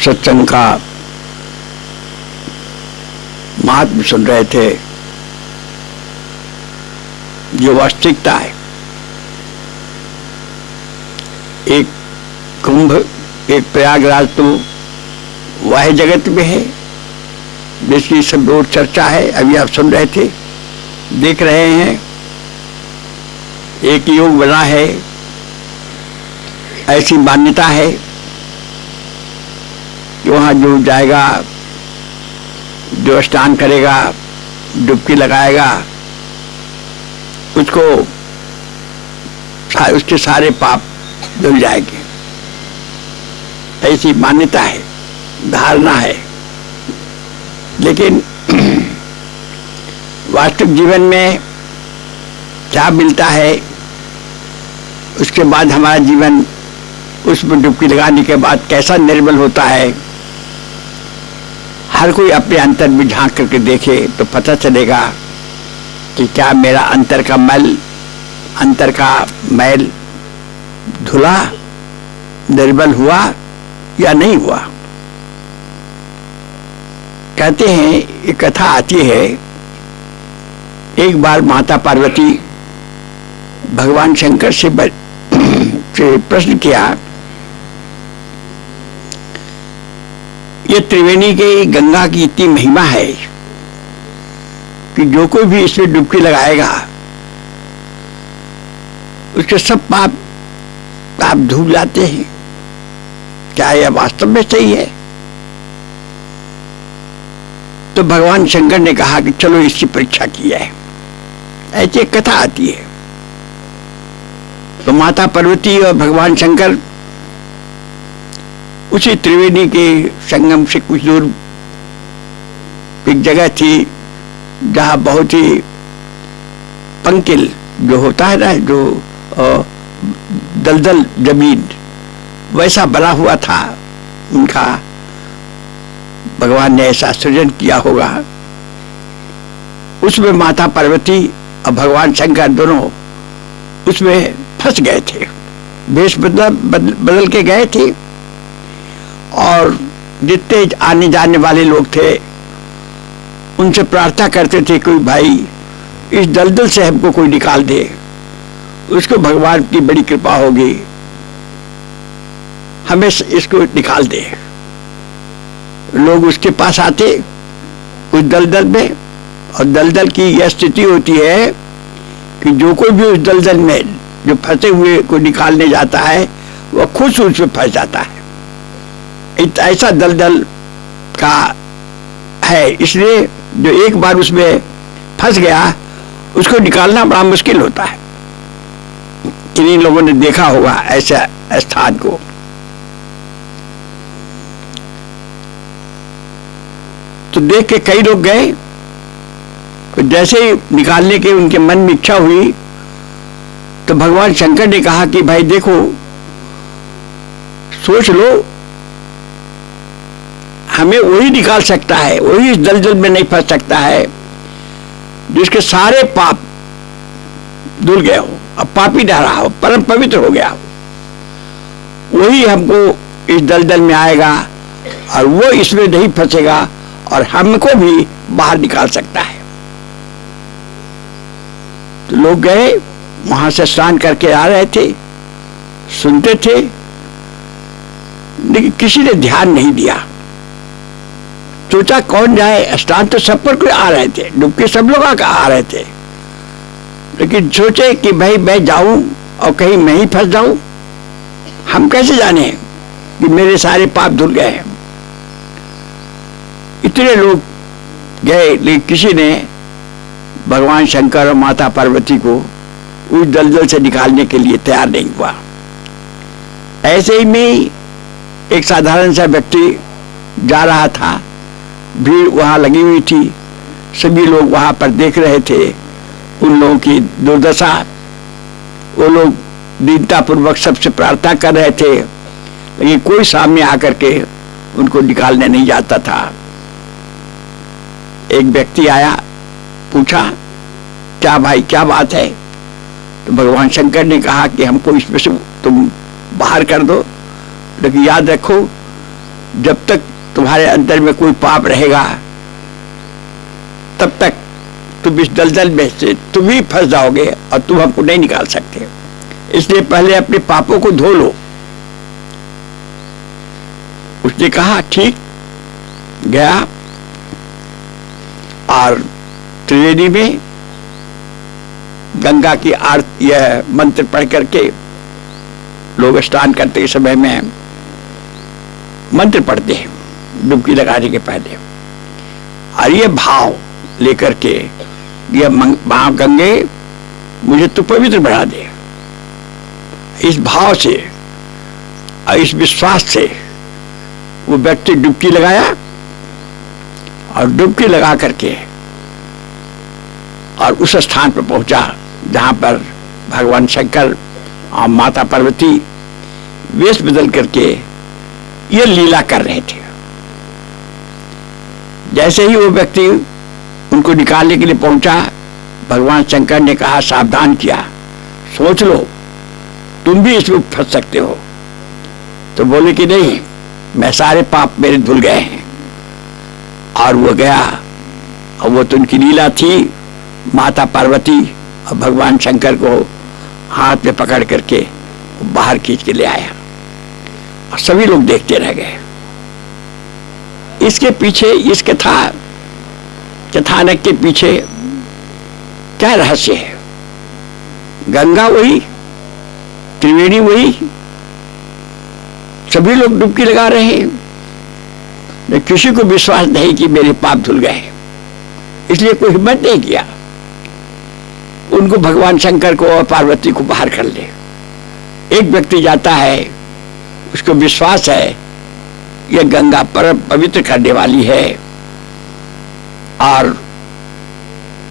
सत्संग का महात्म सुन रहे थे। जो वास्तविकता है, एक कुंभ, एक प्रयागराज, तो वह जगत में है जिसकी सब और चर्चा है। अभी आप सुन रहे थे, देख रहे हैं। एक योग बना है, ऐसी मान्यता है कि वहाँ जो जाएगा, जो स्नान करेगा, डुबकी लगाएगा, उसको उसके सारे पाप धुल जाएंगे। ऐसी मान्यता है, धारणा है। लेकिन वास्तविक जीवन में क्या मिलता है, उसके बाद हमारा जीवन उसमें डुबकी लगाने के बाद कैसा निर्मल होता है, हर कोई अपने अंतर में झांक करके देखे तो पता चलेगा कि क्या मेरा अंतर का मैल धुला, निर्मल हुआ या नहीं हुआ। कहते हैं, एक कथा आती है, एक बार माता पार्वती भगवान शंकर से प्रश्न किया, ये त्रिवेणी के गंगा की इतनी महिमा है कि जो कोई भी इसमें डुबकी लगाएगा उसके सब पाप धुल जाते हैं। क्या यह वास्तव में सही है? तो भगवान शंकर ने कहा कि चलो इसकी परीक्षा की जाए। ऐसी एक कथा आती है। तो माता पार्वती और भगवान शंकर उसी त्रिवेणी के संगम से कुछ दूर एक जगह थी जहाँ बहुत ही पंकिल जो होता है ना, जो दलदल जमीन वैसा बना हुआ था उनका। भगवान ने ऐसा सृजन किया होगा। उसमें माता पार्वती और भगवान शंकर दोनों उसमें फंस गए थे। वेश बदल के गए थे और जितने आने जाने वाले लोग थे उनसे प्रार्थना करते थे कोई भाई इस दलदल से हमको कोई निकाल दे, उसको भगवान की बड़ी कृपा होगी, हमें इसको निकाल दे। लोग उसके पास आते उस दलदल में, और दलदल की यह स्थिति होती है कि जो कोई भी उस दलदल में जो फंसे हुए को निकालने जाता है वह खुद उसमें फंस जाता है। ऐसा दलदल का है, इसलिए जो एक बार उसमें फंस गया उसको निकालना बड़ा मुश्किल होता है। किन्हीं लोगों ने देखा होगा ऐसा स्थान को। तो देख के कई लोग गए, तो जैसे ही निकालने के उनके मन में इच्छा हुई तो भगवान शंकर ने कहा कि भाई देखो, सोच लो, हमें वही निकाल सकता है, वही इस दलदल में नहीं फंस सकता है जिसके सारे पाप धुल गए हो, अब पापी ना रहा हो, परम पवित्र हो गया हो। वही हमको इस दलदल में आएगा और वो इसमें नहीं फंसेगा और हमको भी बाहर निकाल सकता है। तो लोग गए, वहां से स्नान करके आ रहे थे, सुनते थे, लेकिन किसी ने ध्यान नहीं दिया। सोचा कौन जाए, स्नान तो सब पर कोई आ रहे थे, डुबकी सब लोग आ रहे थे, लेकिन सोचे कि भाई मैं जाऊं और कहीं मैं ही फंस जाऊं, हम कैसे जाने कि मेरे सारे पाप धुल गए हैं। इतने लोग गए, लेकिन किसी ने भगवान शंकर और माता पार्वती को उस दलदल से निकालने के लिए तैयार नहीं हुआ। ऐसे ही में एक साधारण सा व्यक्ति जा रहा था, भीड़ वहां लगी हुई थी, सभी लोग वहां पर देख रहे थे उन लोगों की दुर्दशा। वो लोग दीनतापूर्वक सबसे प्रार्थना कर रहे थे, लेकिन कोई सामने आकर के उनको निकालने नहीं जाता था। एक व्यक्ति आया, पूछा क्या भाई क्या बात है? तो भगवान शंकर ने कहा कि हमको इसमें से तुम बाहर कर दो, लेकिन याद रखो जब तक तुम्हारे अंदर में कोई पाप रहेगा तब तक तुम इस दलदल में से तुम ही फंस जाओगे और तुम हमको नहीं निकाल सकते। इसलिए पहले अपने पापों को धो लो। उसने कहा ठीक। गया और त्रिवेणी में गंगा की आरती यह मंत्र पढ़ करके लोग स्नान करते समय में मंत्र पढ़ते हैं डुबकी लगाने के पहले, और ये भाव लेकर के ये मां गंगे मुझे तू पवित्र बना दे, इस भाव से और इस विश्वास से वो व्यक्ति डुबकी लगाया और डुबकी लगा करके और उस स्थान पर पहुंचा जहां पर भगवान शंकर और माता पार्वती वेश बदल करके ये लीला कर रहे थे। जैसे ही वो व्यक्ति उनको निकालने के लिए पहुंचा, भगवान शंकर ने कहा, सावधान किया, सोच लो तुम भी इसमें फंस सकते हो। तो बोले कि नहीं, मैं सारे पाप मेरे धुल गए हैं। और वो गया और वो तो उनकी लीला थी, माता पार्वती और भगवान शंकर को हाथ में पकड़ करके बाहर खींच के ले आया और सभी लोग देखते रह गए। इसके पीछे, इस कथानक के पीछे क्या रहस्य है? गंगा वही, त्रिवेणी वही, सभी लोग डुबकी लगा रहे हैं, किसी को विश्वास नहीं कि मेरे पाप धुल गए, इसलिए कोई हिम्मत नहीं किया उनको भगवान शंकर को और पार्वती को बाहर कर ले। एक व्यक्ति जाता है, उसको विश्वास है यह गंगा परम पवित्र करने वाली है, और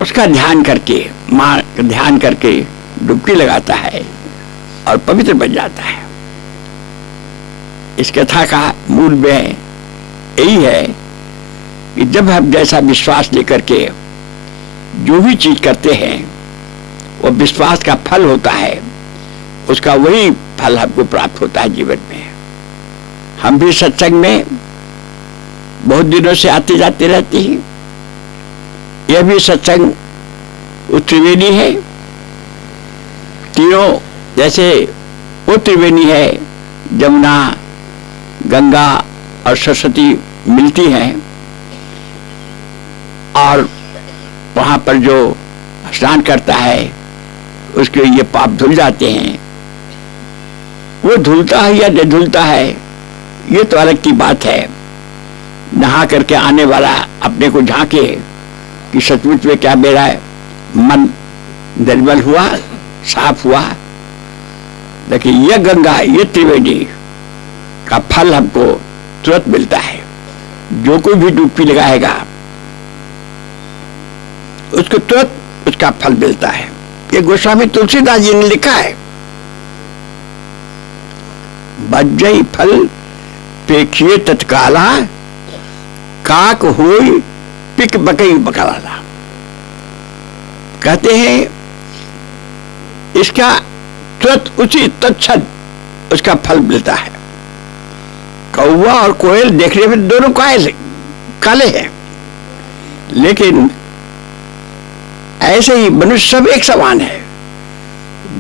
उसका ध्यान करके, मां का ध्यान करके डुबकी लगाता है और पवित्र बन जाता है। इस कथा का मूल में यही है कि जब हम जैसा विश्वास लेकर के जो भी चीज करते हैं वो विश्वास का फल होता है, उसका वही फल हमको प्राप्त होता है जीवन में। हम भी सत्संग में बहुत दिनों से आते जाते रहते हैं। यह भी सत्संग त्रिवेणी है, तीनों जैसे वो त्रिवेणी है, जमुना, गंगा और सरस्वती मिलती हैं, और वहां पर जो स्नान करता है उसके ये पाप धुल जाते हैं। वो धुलता है या नहीं धुलता है ये तो अलग की बात है। नहा करके आने वाला अपने को झांके कि सचमुच में क्या मेरा मन निर्मल हुआ, साफ हुआ। देखिए यह गंगा, ये त्रिवेणी का फल हमको तुरंत मिलता है। जो कोई भी डुबकी लगाएगा उसको तुरंत उसका फल मिलता है। ये गोस्वामी तुलसीदास जी ने लिखा है, बज्जई फल पेखिए तत्काला, काक होई पिक बकई बकवाला। कहते हैं इसका तुरंत उसी तत्क्षण उसका फल मिलता है। कौवा और कोयल देखने में दोनों काले हैं, लेकिन ऐसे ही मनुष्य सब एक समान है।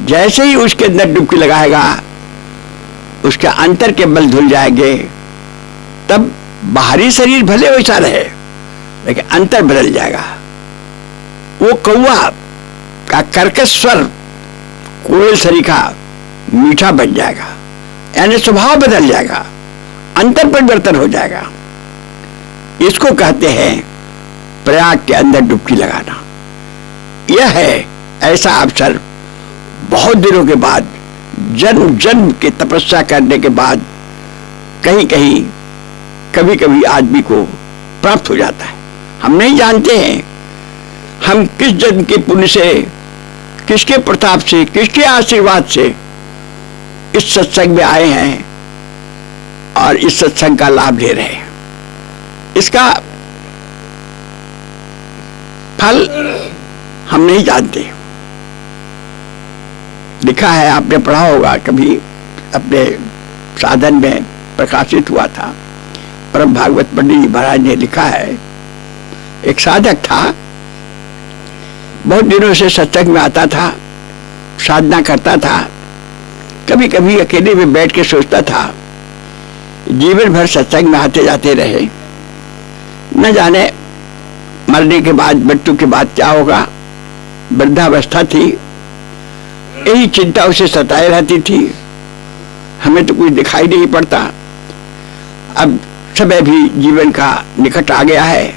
जैसे ही उसके अंदर डुबकी लगाएगा उसके अंतर के बल धुल जाएंगे, तब बाहरी शरीर भले वैसा रहे लेकिन अंतर बदल जाएगा। वो कौवा का कर्कश स्वर कोयल सरीखा मीठा बन जाएगा, यानी स्वभाव बदल जाएगा, अंतर परिवर्तन हो जाएगा। इसको कहते हैं प्रयाग के अंदर डुबकी लगाना। यह है ऐसा अवसर, बहुत दिनों के बाद, जन्म जन्म की तपस्या करने के बाद कहीं कहीं कभी कभी आदमी को प्राप्त हो जाता है। हम नहीं जानते हैं हम किस जन्म के पुण्य से, किसके प्रताप से, किसके आशीर्वाद से इस सत्संग में आए हैं और इस सत्संग का लाभ ले रहे हैं। इसका फल हम नहीं जानते। लिखा है, आपने पढ़ा होगा, कभी अपने साधन में प्रकाशित हुआ था, परम भागवत पंडित जी महाराज ने लिखा है, एक साधक था, बहुत दिनों से सत्संग में आता था, साधना करता था, कभी कभी अकेले में बैठ के सोचता था जीवन भर सत्संग में आते जाते रहे, न जाने मरने के बाद, मृत्यु के बाद क्या होगा। वृद्धावस्था थी, यही चिंता उसे सताए रहती थी। हमें तो कुछ दिखाई नहीं पड़ता, अब समय भी जीवन का निकट आ गया है,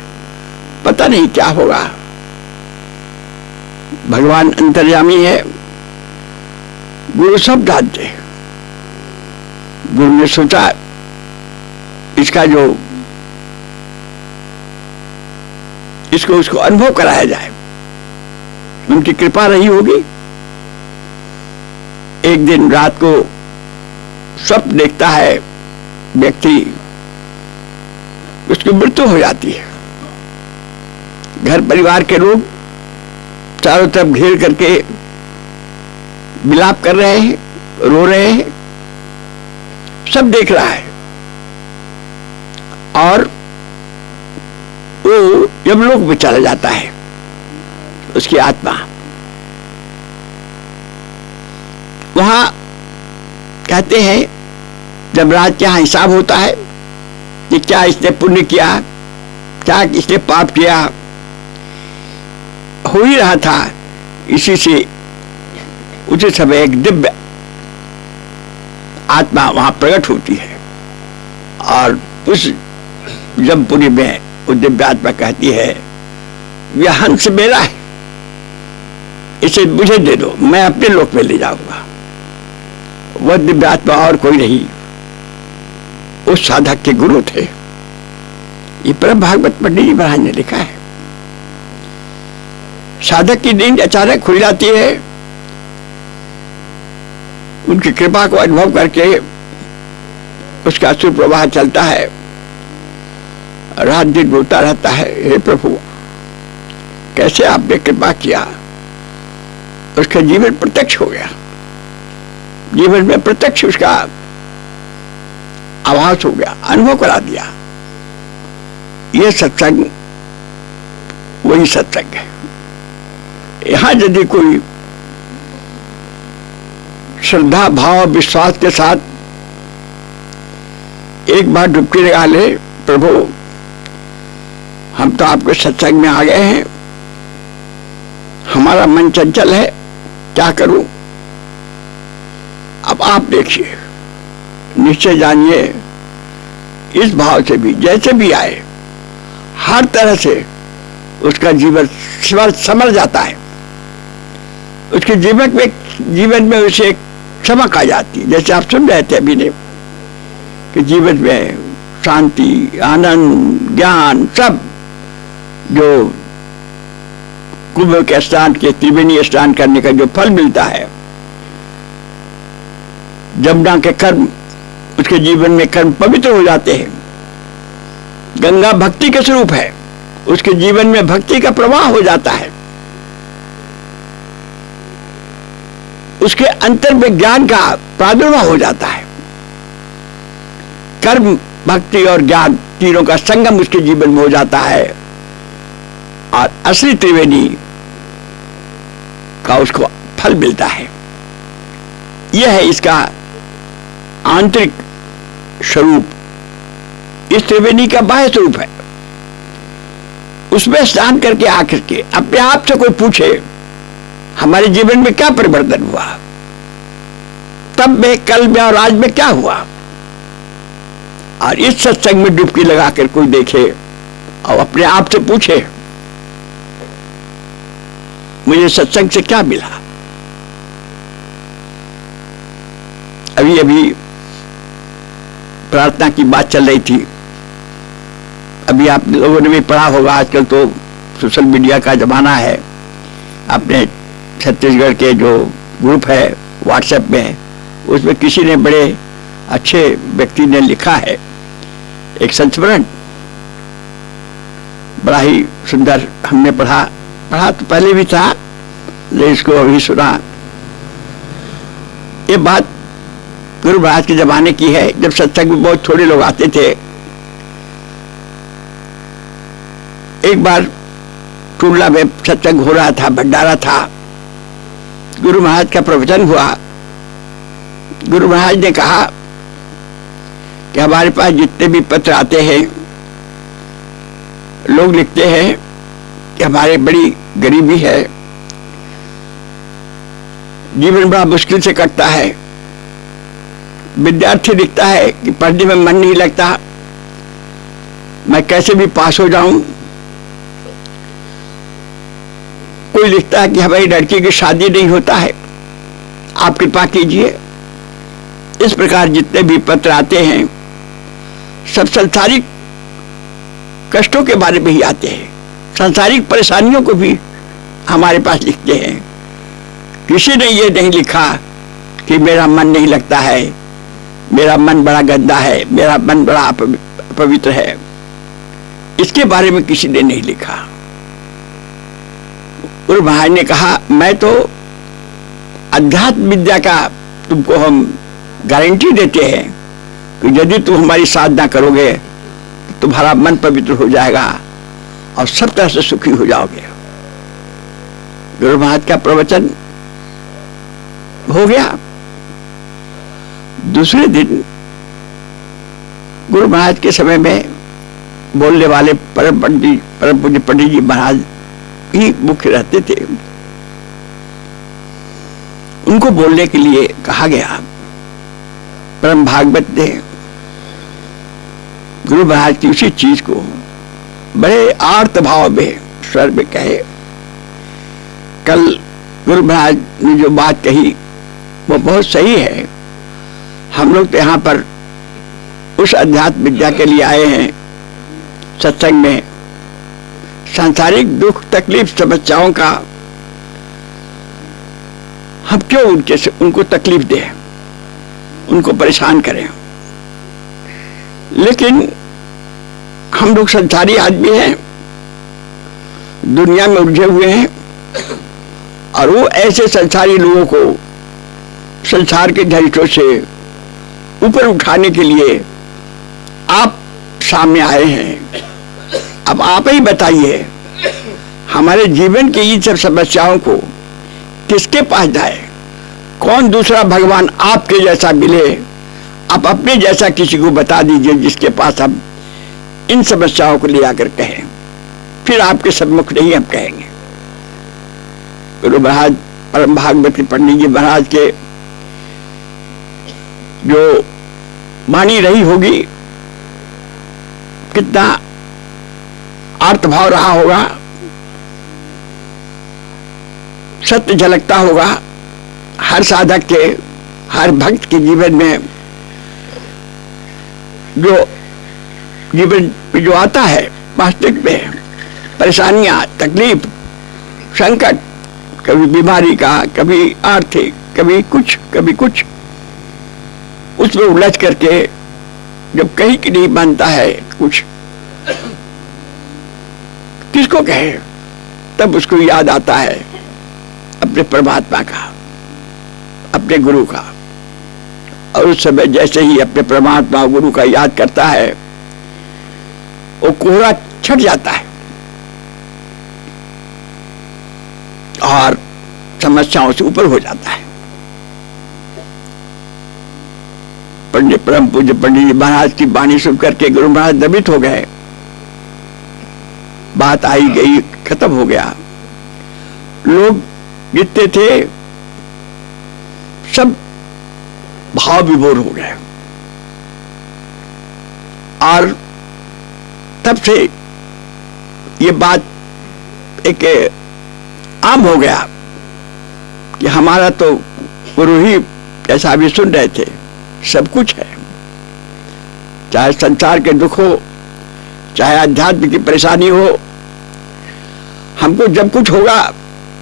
पता नहीं क्या होगा। भगवान अंतर्यामी है, गुरु सब जानते। गुरु ने सोचा इसका जो इसको उसको अनुभव कराया जाए, उनकी कृपा रही होगी। एक दिन रात को स्वप्न देखता है व्यक्ति, उसकी मृत्यु हो जाती है। घर परिवार के लोग चारों तरफ घेर करके विलाप कर रहे हैं, रो रहे हैं, सब देख रहा है। और वो यमलोक में चला जाता है, उसकी आत्मा। वहां कहते हैं जब रात के यहाँ हिसाब होता है कि क्या इसने पुण्य किया, क्या इसने पाप किया, हो ही रहा था। इसी से उसी समय एक दिव्य आत्मा वहां प्रकट होती है और उस यमपुरी में वो दिव्य आत्मा कहती है यह हंस मेरा है, इसे मुझे दे दो, मैं अपने लोक में ले जाऊंगा। वह दिव्य आत्मा और कोई नहीं, उस साधक के गुरु थे। ये परम भागवत पंडित जी महाराज ने लिखा है। साधक की नींद अचानक खुल जाती है, उनकी कृपा को अनुभव करके उसका अश्रु प्रवाह चलता है, रात दिन रोता रहता है, हे प्रभु कैसे आपने कृपा किया। उसका जीवन प्रत्यक्ष हो गया, जीवन में प्रत्यक्ष उसका आभास हो गया, अनुभव करा दिया। यह सत्संग वही सत्संग है। यहां यदि कोई श्रद्धा भाव विश्वास के साथ एक बार डुबकी लगा ले, प्रभु हम तो आपके सत्संग में आ गए हैं, हमारा मन चंचल है, क्या करूं, अब आप देखिए, निश्चय जानिए इस भाव से भी जैसे भी आए, हर तरह से उसका जीवन संवर जाता है। उसके जीवन में उसे एक चमक आ जाती है। जैसे आप सुन रहे थे अभी ने कि जीवन में शांति, आनंद, ज्ञान, सब जो कुंभ के स्नान के, त्रिवेणी स्नान करने का जो फल मिलता है, जमुना के कर्म, उसके जीवन में कर्म पवित्र हो जाते हैं। गंगा भक्ति के स्वरूप है, उसके जीवन में भक्ति का प्रवाह हो जाता है। उसके अंतर में ज्ञान का प्रादुर्भाव हो जाता है। कर्म, भक्ति और ज्ञान तीनों का संगम उसके जीवन में हो जाता है और असली त्रिवेणी का उसको फल मिलता है। यह है इसका आंतरिक स्वरूप। इस त्रिवेणी का बाह्य स्वरूप है। उसमें स्नान करके आकर के अपने आप से कोई पूछे हमारे जीवन में क्या परिवर्तन हुआ, तब में, कल में और आज में क्या हुआ, और इस सत्संग में डुबकी लगाकर कोई देखे और अपने आप से पूछे मुझे सत्संग से क्या मिला। अभी अभी प्रार्थना की बात चल रही थी, अभी आप लोगों ने भी पढ़ा होगा, आजकल तो सोशल मीडिया का जमाना है। अपने छत्तीसगढ़ के जो ग्रुप है व्हाट्सएप में, उसमें किसी ने बड़े अच्छे व्यक्ति ने लिखा है एक संस्मरण, बड़ा ही सुंदर। हमने पढ़ा तो पहले भी था, लेकिन इसको अभी सुना। ये बात गुरु महाराज के जमाने की है, जब सत्संग में बहुत थोड़े लोग आते थे एक बार टुल्ला में सत्संग हो रहा था, भंडारा था, गुरु महाराज का प्रवचन हुआ। गुरु महाराज ने कहा कि हमारे पास जितने भी पत्र आते हैं, लोग लिखते हैं कि हमारे बड़ी गरीबी है, जीवन बड़ा मुश्किल से कटता है। विद्यार्थी लिखता है कि पढ़ने में मन नहीं लगता, मैं कैसे भी पास हो जाऊं। कोई लिखता है कि हमारी लड़की की शादी नहीं होता है, आप कृपा कीजिए। इस प्रकार जितने भी पत्र आते हैं सब सांसारिक कष्टों के बारे में ही आते हैं, सांसारिक परेशानियों को भी हमारे पास लिखते हैं। किसी ने ये नहीं लिखा कि मेरा मन नहीं लगता है, मेरा मन बड़ा गंदा है, मेरा मन बड़ा अपवित्र है। इसके बारे में किसी ने नहीं लिखा। गुरु महाराज ने कहा, मैं तो अध्यात्म विद्या का तुमको हम गारंटी देते हैं कि यदि तुम हमारी साधना करोगे तो तुम्हारा मन पवित्र हो जाएगा और सब तरह से सुखी हो जाओगे। गुरु महाराज का प्रवचन हो गया। दूसरे दिन गुरु महाराज के समय में बोलने वाले परम पूज्य पंडित जी महाराज ही मुख्य रहते थे। उनको बोलने के लिए कहा गया। परम भागवत ने गुरु महाराज की उसी चीज को बड़े आर्त भाव में स्वर में कहे। कल गुरु महाराज ने जो बात कही वो बहुत सही है। हम लोग तो यहाँ पर उस अध्यात्म विद्या के लिए आए हैं सत्संग में। सांसारिक दुख तकलीफ समस्याओं का हम क्यों उनको तकलीफ दें, उनको परेशान करें। लेकिन हम लोग संसारी आदमी हैं, दुनिया में उलझे हुए हैं, और वो ऐसे संसारी लोगों को संसार के झरिटों से ऊपर उठाने के लिए आप सामने आए हैं। अब आप ही बताइए, हमारे जीवन की इन सब समस्याओं को किसके पास जाए? कौन दूसरा भगवान आपके जैसा मिले? आप अपने जैसा किसी को बता दीजिए जिसके पास हम इन समस्याओं को ले आकर कहें, फिर आपके सम्मुख नहीं हम कहेंगे। गुरु महाराज परम भागवत पंडित जी महाराज के जो वाणी रही होगी, कितना अर्थभाव रहा होगा, सत्य झलकता होगा हर साधक के, हर भक्त के जीवन में। जो जीवन में जो आता है वास्तविक में, परेशानियां, तकलीफ, संकट, कभी बीमारी का, कभी आर्थिक, कभी कुछ, उसमें उलझ करके जब कहीं की नहीं बनता है कुछ, किसको कहे? तब उसको याद आता है अपने परमात्मा का, अपने गुरु का। और उस समय जैसे ही अपने परमात्मा गुरु का याद करता है, वो कोहरा छट जाता है और समस्याओं से ऊपर हो जाता है। पंडित परम पूज्य पंडित जी महाराज की वाणी सुन करके गुरु महाराज दमित हो गए। बात आई गई, खत्म हो गया। लोग जितने थे सब भाव विभोर हो गए, और तब से ये बात एक आम हो गया कि हमारा तो गुरु ही, जैसा अभी सुन रहे थे, सब कुछ है। चाहे संसार के दुख हो, चाहे अध्यात्म की परेशानी हो, हमको जब कुछ होगा,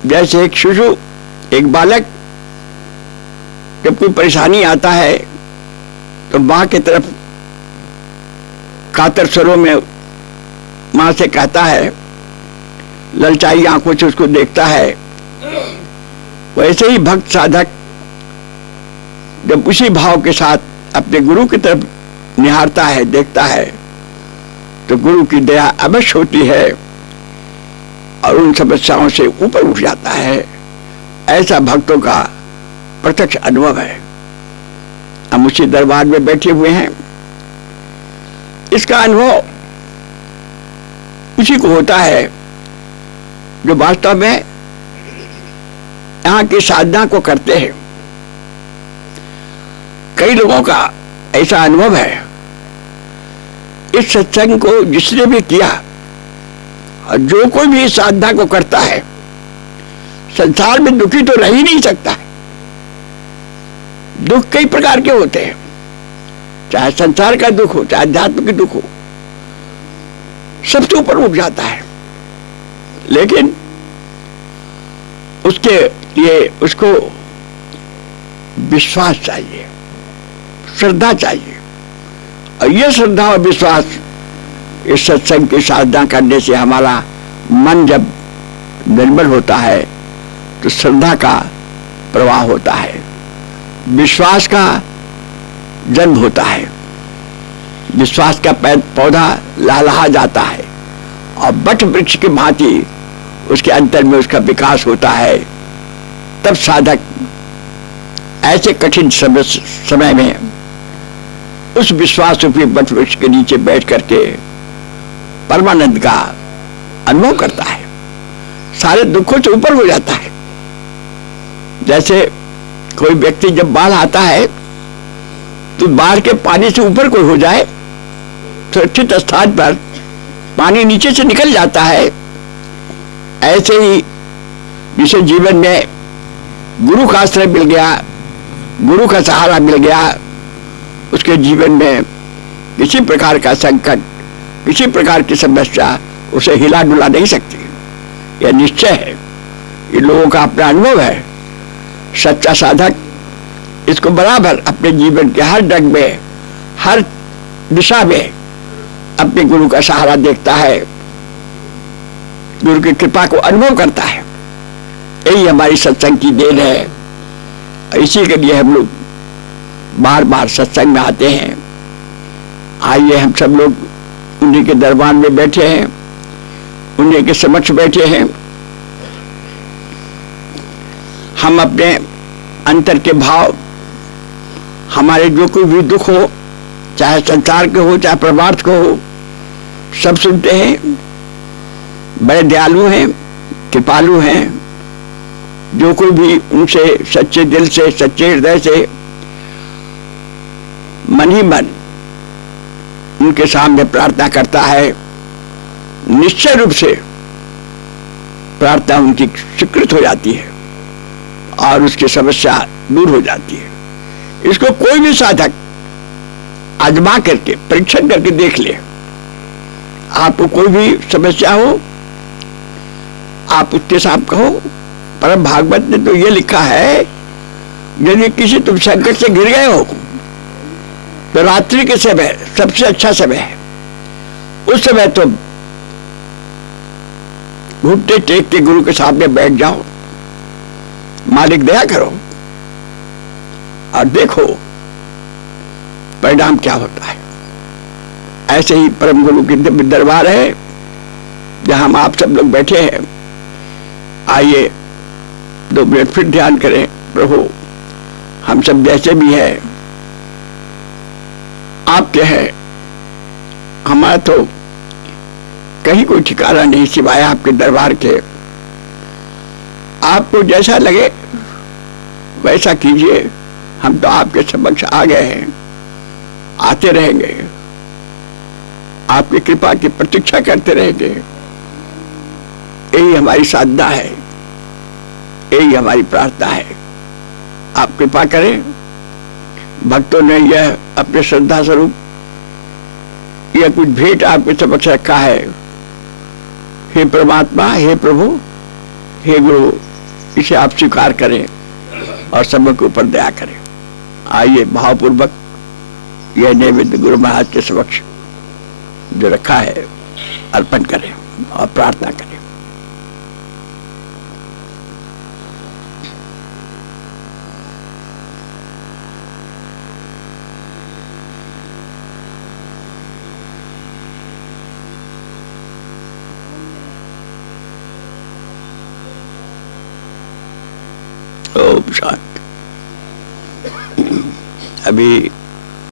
जैसे एक शिशु, एक बालक जब कोई परेशानी आता है तो माँ की तरफ कातर स्वरों में माँ से कहता है, ललचाई आंखों से उसको देखता है। वैसे ही भक्त साधक जब उसी भाव के साथ अपने गुरु की तरफ निहारता है, देखता है, तो गुरु की दया अवश्य होती है और उन समस्याओं से ऊपर उठ जाता है। ऐसा भक्तों का प्रत्यक्ष अनुभव है। हम उसी दरबार में बैठे हुए हैं। इसका अनुभव उसी को होता है जो वास्तव में यहाँ की साधना को करते हैं। कई लोगों का ऐसा अनुभव है, इस सत्संग को जिसने भी किया और जो कोई भी इस साधना को करता है, संसार में दुखी तो रह ही नहीं सकता है। दुख कई प्रकार के होते हैं, चाहे संसार का दुख हो, चाहे अध्यात्म का दुख हो, सबसे ऊपर उठ जाता है। लेकिन उसके लिए उसको विश्वास चाहिए, श्रद्धा चाहिए। और यह श्रद्धा और विश्वास इस सत्संग की साधना करने से हमारा मन जब निर्मल होता है तो श्रद्धा का प्रवाह होता है, विश्वास का जन्म होता है, विश्वास का पौधा लहलहा जाता है और बट वृक्ष की भांति उसके अंतर में उसका विकास होता है। तब साधक ऐसे कठिन समय में उस विश्वास रूपी बट वृक्ष के नीचे बैठ करके परमानंद का अनुभव करता है, सारे दुखों से ऊपर हो जाता है। जैसे कोई व्यक्ति जब बाढ़ आता है तो बाढ़ के पानी से ऊपर कोई हो जाए, सुरक्षित स्थान पर पानी नीचे से निकल जाता है। ऐसे ही जिसे जीवन में गुरु का आश्रय मिल गया, गुरु का सहारा मिल गया, उसके जीवन में किसी प्रकार का संकट, किसी प्रकार की समस्या उसे हिला डुला नहीं सकती। यह निश्चय है, ये लोगों का अपना अनुभव है। सच्चा साधक इसको बराबर अपने जीवन के हर डग में, हर दिशा में अपने गुरु का सहारा देखता है, गुरु की कृपा को अनुभव करता है। यही हमारी सत्संग की देन है। इसी के लिए हम लोग बार बार सत्संग में आते हैं। आइए हम सब लोग उन्हीं के दरबार में बैठे हैं, उन्हीं के समक्ष बैठे हैं। हम अपने अंतर के भाव, हमारे जो कोई भी दुख हो, चाहे संसार के हो चाहे परमार्थ को हो, सब सुनते हैं। बड़े दयालु हैं, कृपालु हैं। जो कोई भी उनसे सच्चे दिल से, सच्चे हृदय से, मन ही मन उनके सामने प्रार्थना करता है, निश्चय रूप से प्रार्थना उनकी स्वीकृत हो जाती है और उसकी समस्या दूर हो जाती है। इसको कोई भी साधक आजमा करके, परीक्षण करके देख ले। आपको कोई भी समस्या हो, आप उसके साथ कहो। परम भागवत ने तो ये लिखा है, यदि किसी तुम संकट से गिर गए हो तो रात्रि के समय सबसे अच्छा समय है। उस समय तुम घुटने टेक के गुरु के सामने बैठ जाओ, मालिक दया करो और देखो परिणाम क्या होता है। ऐसे ही परम गुरु की दिव्य दरबार है जहां हम आप सब लोग बैठे हैं। आइए 2 मिनट फिर ध्यान करें। प्रभु, हम सब जैसे भी हैं आपके हैं। हमारा तो कहीं कोई ठिकाना नहीं सिवाय आपके दरबार के। आपको जैसा लगे वैसा कीजिए। हम तो आपके समक्ष आ गए हैं, आते रहेंगे, आपकी कृपा की प्रतीक्षा करते रहेंगे। यही हमारी साधना है, यही हमारी प्रार्थना है। आप कृपा करें। भक्तों ने यह अपने श्रद्धा स्वरूप यह कुछ भेंट आपके समक्ष रखा है। हे परमात्मा, हे प्रभु, हे गुरु, इसे आप स्वीकार करें और सब के ऊपर दया करें। आइए भावपूर्वक यह नैवेद्य गुरु महाराज के समक्ष जो रखा है अर्पण करें और प्रार्थना करें। ओम शांति। अभी